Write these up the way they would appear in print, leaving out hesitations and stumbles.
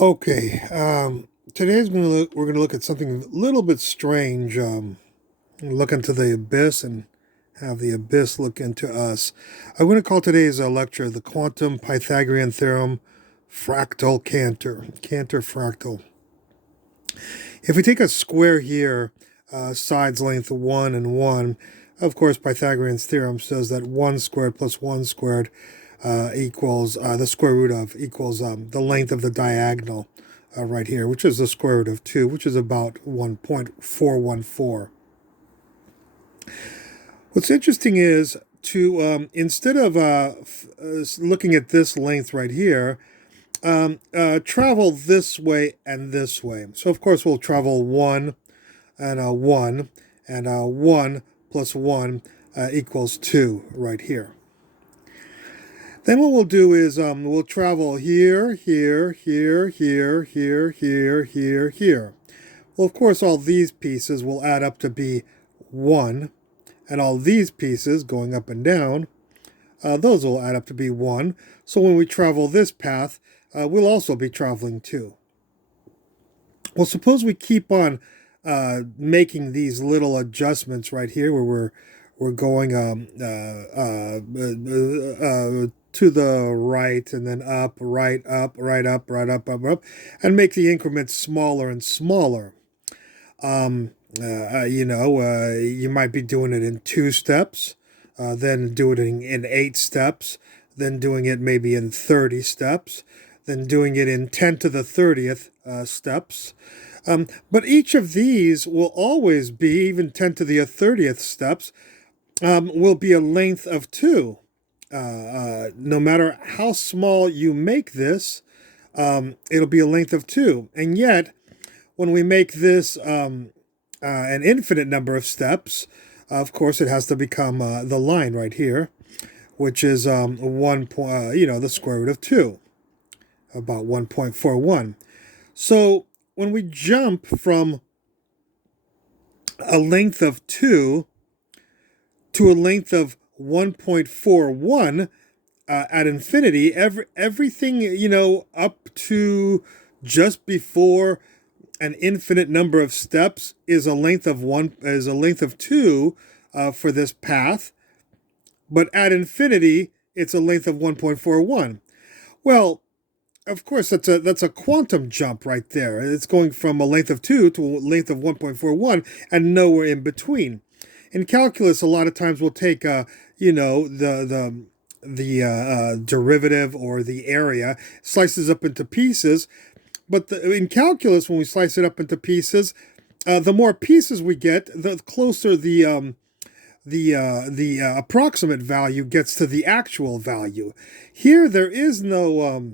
Okay, today's we're gonna look at something a little bit strange. Look into the abyss and have the abyss look into us. I'm going to call today's lecture the Quantum Pythagorean Theorem Fractal Cantor. Cantor Fractal. If we take a square here, sides length 1 and 1, of course Pythagorean's theorem says that 1 squared plus 1 squared equals the square root of equals the length of the diagonal right here, which is the square root of 2, which is about 1.414. What's interesting is to, instead of looking at this length right here, travel this way and this way. So of course we'll travel 1 and 1, and 1 plus 1 equals 2 right here. Then what we'll do is we'll travel here, here, here, here, here, here, here, here. Well, of course, all these pieces will add up to be 1, and all these pieces going up and down, those will add up to be 1. So when we travel this path, we'll also be traveling 2. Well, suppose we keep on making these little adjustments right here where we're going to the right and then up, right, up, right, up, right, up, and make the increments smaller and smaller. You might be doing it in 2 steps, then do it in 8 steps, then doing it maybe in 30 steps, then doing it in 10 to the 30th steps. But each of these will always be, even 10 to the 30th steps, will be a length of 2. No matter how small you make this, it'll be a length of 2. And yet, when we make this an infinite number of steps, of course, it has to become the line right here, which is the square root of 2, about 1.41. So when we jump from a length of 2 to a length of 1.41 at infinity, everything up to just before an infinite number of steps is a length of 2 for this path, but at infinity it's a length of 1.41. Well, of course that's a quantum jump right there. It's going from a length of 2 to a length of 1.41 and nowhere in between. In calculus, a lot of times we'll take the derivative or the area, slices up into pieces. But in calculus, when we slice it up into pieces, the more pieces we get, the closer the approximate value gets to the actual value. Here, there is no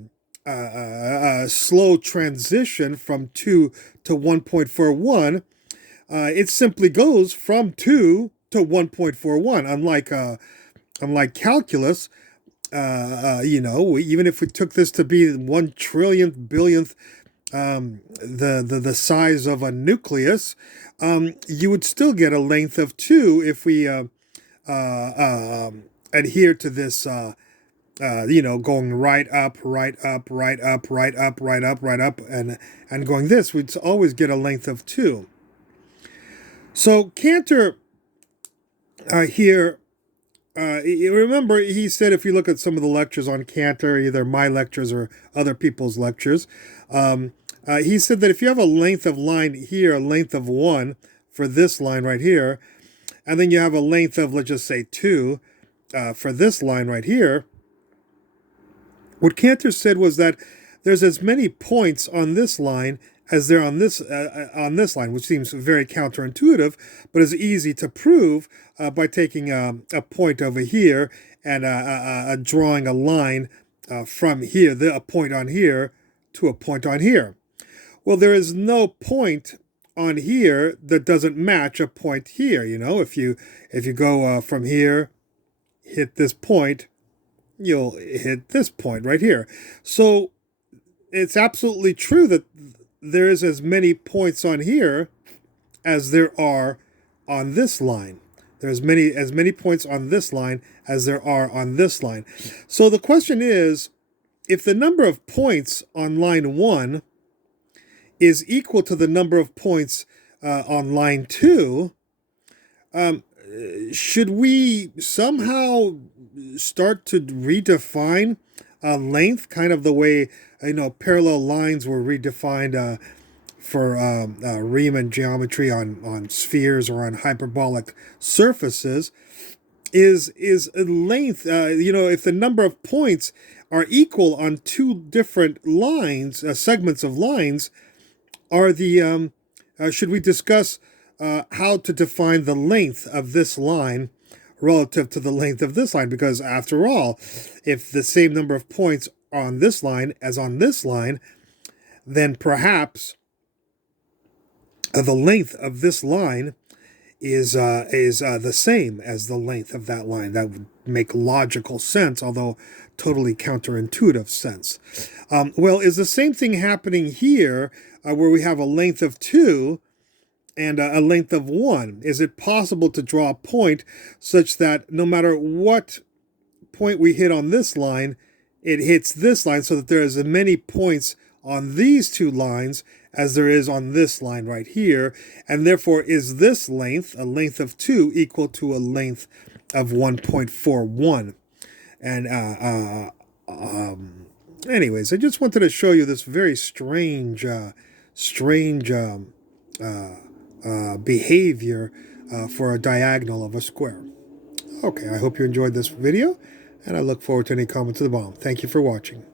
slow transition from 2 to 1.41. It simply goes from 2 to 1.41. Unlike calculus, even if we took this to be 1 trillionth, billionth, the size of a nucleus, you would still get a length of 2 if we adhere to this, going right up, right up, right up, right up, right up, right up, and going this, we'd always get a length of 2. So Cantor here, remember he said, if you look at some of the lectures on Cantor, either my lectures or other people's lectures, he said that if you have a length of line here, a length of 1 for this line right here, and then you have a length of, let's just say 2 for this line right here, what Cantor said was that there's as many points on this line as there on this line, which seems very counterintuitive, but is easy to prove by taking a point over here and drawing a line from here, a point on here, to a point on here. Well, there is no point on here that doesn't match a point here. If you go from here, hit this point, you'll hit this point right here. So it's absolutely true that there is as many points on here as there are on this line. There's as many points on this line as there are on this line. So the question is, if the number of points on line 1 is equal to the number of points on line 2, should we somehow start to redefine length, kind of the way parallel lines were redefined for Riemann geometry on spheres or on hyperbolic surfaces? Is length, if the number of points are equal on two different lines, segments of lines, are the should we discuss how to define the length of this line relative to the length of this line? Because after all, if the same number of points are on this line as on this line, then perhaps the length of this line is the same as the length of that line. That would make logical sense, although totally counterintuitive sense. Well, is the same thing happening here, where we have a length of 2 and a length of 1? Is it possible to draw a point such that no matter what point we hit on this line, it hits this line, so that there is as many points on these two lines as there is on this line right here, and therefore is this length, a length of 2, equal to a length of 1.41? And anyways, I just wanted to show you this very strange behavior for a diagonal of a square. Okay, I hope you enjoyed this video, and I look forward to any comments at the bottom. Thank you for watching.